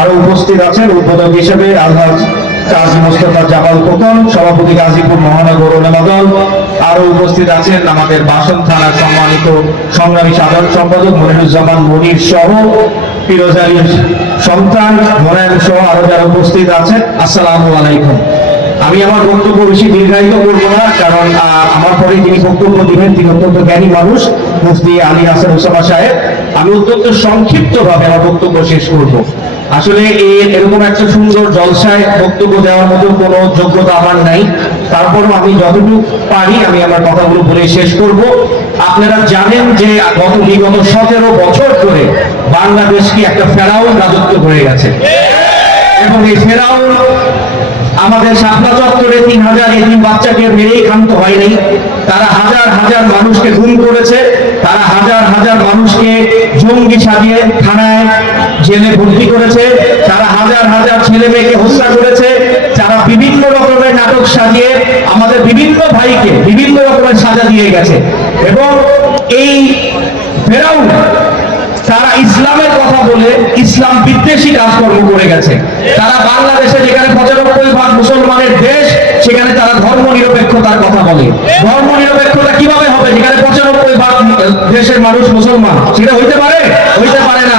আরও উপস্থিত আছেন। উদ্বোধক হিসেবে আলহাজ কাজী মোস্তফা জামাল খোকন, সভাপতি গাজীপুর মহানগর ওলামা আরও উপস্থিত আছেন আমাদের বাসন থানার সম্মানিত সংগ্রামী সাধারণ সম্পাদক মনিরুজ্জামান মনির সহ ফিরোজ আলীর সন্তান মোনায়ন সহ আরও যারা উপস্থিত আছেন। আসসালামু আলাইকুম। আমি আমার বক্তব্য বেশি দীর্ঘায়িত করব না, কারণ আমার পরে যিনি বক্তব্য দিবেন, তিনি অত্যন্ত জ্ঞানী মানুষ, মুফতি আলী হাসান ওসামা সাহেব। আমি অত্যন্ত সংক্ষিপ্ত ভাবে আমার বক্তব্য শেষ করব। আসলে এই এরকম একটা সুন্দর জলসায় বক্তব্য দেওয়ার মতো কোনো যোগ্যতা আমার নাই। তারপরও আমি যতটুকু পারি, আমি আমার কথাগুলো বলে শেষ করব। আপনারা জানেন যে গত বিগত সতেরো বছর ধরে বাংলাদেশ কি একটা ফেরাউন রাজত্ব করে গেছে। এবং এই ফেরাউন আমাদের শাপলা চত্বরে তিন হাজার এতিম বাচ্চাকে মেরেই ক্ষান্ত হয়নি। তারা হাজার হাজার মানুষকে খুন করেছে। তারা হাজার হাজার মানুষকে জঙ্গি সাজিয়ে থানায় জেলে ভর্তি করেছে। তারা হাজার হাজার ছেলে মেয়েকে হত্যা করেছে। তারা বিভিন্ন রকমের নাটক সাজিয়ে আমাদের বিভিন্ন ভাইকে বিভিন্ন রকমের সাজা দিয়ে গেছে। এবং এই ফেরাউন তারা ইসলামের কথা বলে ইসলাম বিদ্বেষী কাজকর্ম করে গেছে, তারা বাংলাদেশে যেখানে পঁচানব্বই ভাগ মুসলমানের দেশ, সেখানে তারা ধর্ম নিরপেক্ষতার কথা বলে। ধর্ম নিরপেক্ষতা কীভাবে হবে? যেখানে পঁচানব্বই ভাগ দেশের মানুষ মুসলমান, সেটা হইতে পারে? হইতে পারে না।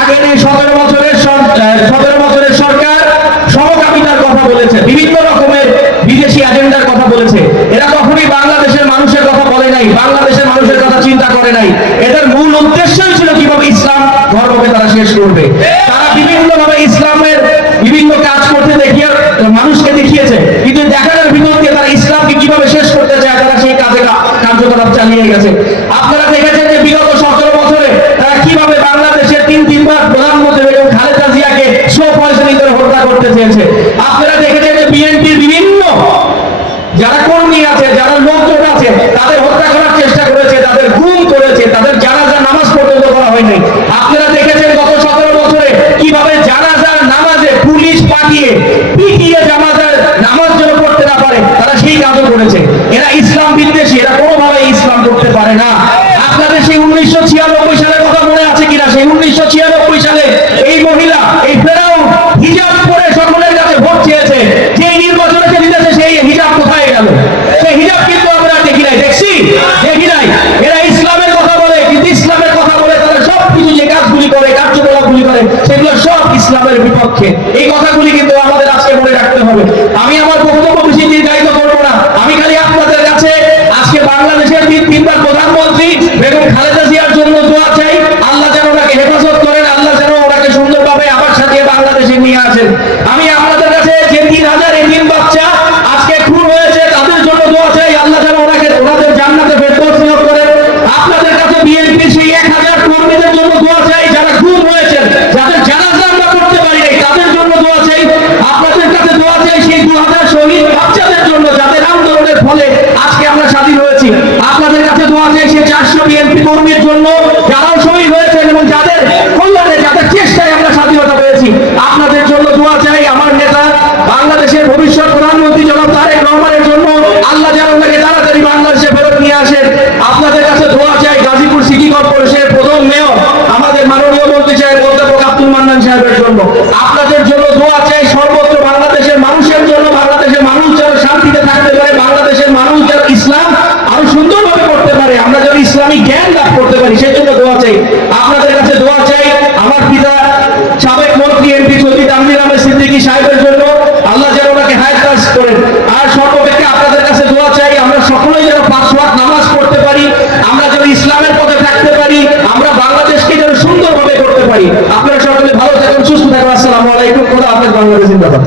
আগের এই সতেরো বছরের সতেরো বছরের সরকার সমকামিতার কথা বলেছে বিভিন্ন রকমের বিদেশি এজেন্ডার কথা বলেছে এরা কখনোই বাংলাদেশের মানুষের কথা বলে নাই বাংলাদেশের মানুষের কথা চিন্তা করে নাই এদের মূল উদ্দেশ্যই ছিল কীভাবে ইসলাম ধর্মকে তারা শেষ করবে তারা বিভিন্ন ভাবে ইসলামের বিভিন্ন কাজ করতে দেখিয়ে মানুষকে দেখিয়েছে কিন্তু দেখানোর ভিতর দিয়ে তারা ইসলামকে কীভাবে শেষ করতে চায় তারা সেই কাজে কা- কার্যকলাপ চালিয়ে গেছে আপনারা দেখেছেন যে বিগত সতেরো বছরে তারা কীভাবে বাংলাদেশের তিন তিনবার প্রধানমন্ত্রী বেগম খালেদা জিয়াকে সো পয়সা করে হত্যা করতে চেয়েছে আপনারা দেখেছেন যে বিএনপির বিভিন্ন যারা কর্মী আছে যারা লোকজন আছে তাদের হত্যা করার চেষ্টা করেছে তাদের গুম করেছে তাদের জানাজা নামাজ পর্যন্ত করা হয়নি আপনারা দেখেছেন গত সতেরো বছরে কীভাবে জানাজার নামাজে পুলিশ পাঠিয়ে পিটিয়ে জানাজার নামাজ যেন পড়তে না পারে তারা সেই কাজও করেছে এরা ইসলাম বিদ্বেষী এরা কোনোভাবে ইসলাম করতে পারে না আপনাদের সেই উনিশশো ছিয়ানব্বই সালের কথা মনে আছে কিনা? সেই উনিশশো ছিয়ানব্বই সালে স্বাধীন হয়েছি। আপনাদের কাছে দোয়া সেই চারশো বিএনপি কর্মীর জন্য যারাও শহীদ হয়েছেন এবং যাদের কল্যাণে, যাদের চেষ্টায় আমরা স্বাধীনতা পেয়েছি, আপনাদের জন্য দোয়া চাই আমার নেতা, বাংলাদেশের ভবিষ্যৎ প্রধানমন্ত্রী জনাব তারেক রহমানের জন্য। আল্লাহ যেন ওনাকে তাড়াতাড়ি বাংলাদেশে ফেরত নিয়ে আসেন। আপনাদের কাছে দোয়া চাই গাজীপুর সিটি কর্পোরেশনের প্রথম মেয়র, আমাদের মাননীয় মন্ত্রী সাহেব অধ্যাপক আব্দুল মান্নান সাহেবের জন্য। আপনাদের জন্য দোয়া চাই সর্বত্র বাংলাদেশের মানুষের জন্য বাংলাদেশের মানুষ যেন শান্তিতে থাকতে পারে বাংলাদেশের মানুষ যেন ইসলাম আরও সুন্দরভাবে করতে পারে আমরা ইসলামিক জ্ঞান লাভ করতে পারি সেই জন্য দোয়া চাই। আপনাদের কাছে দোয়া চাই, আমার পিতা সাবেক মন্ত্রী এমপি চৌধুরী তানভীর আহমেদ সিদ্দিকী সাহেবের জন্য আল্লাহ যেন ওনাকে হায়াত দাস করেন। আর সর্বপেক্ষা আপনাদের কাছে দোয়া চাই, আমরা সকলেই যেন পাঁচ ওয়াক্ত নামাজ পড়তে পারি, আমরা যেন ইসলামের পথে থাকতে পারি, আমরা বাংলাদেশকে যেন সুন্দরভাবে করতে পারি। আপনারা সকলে ভালো থাকুন, সুস্থ থাকুন। আসসালামু আলাইকুম, খোদা হাফেজ বাংলাদেশ জিন্দাবাদ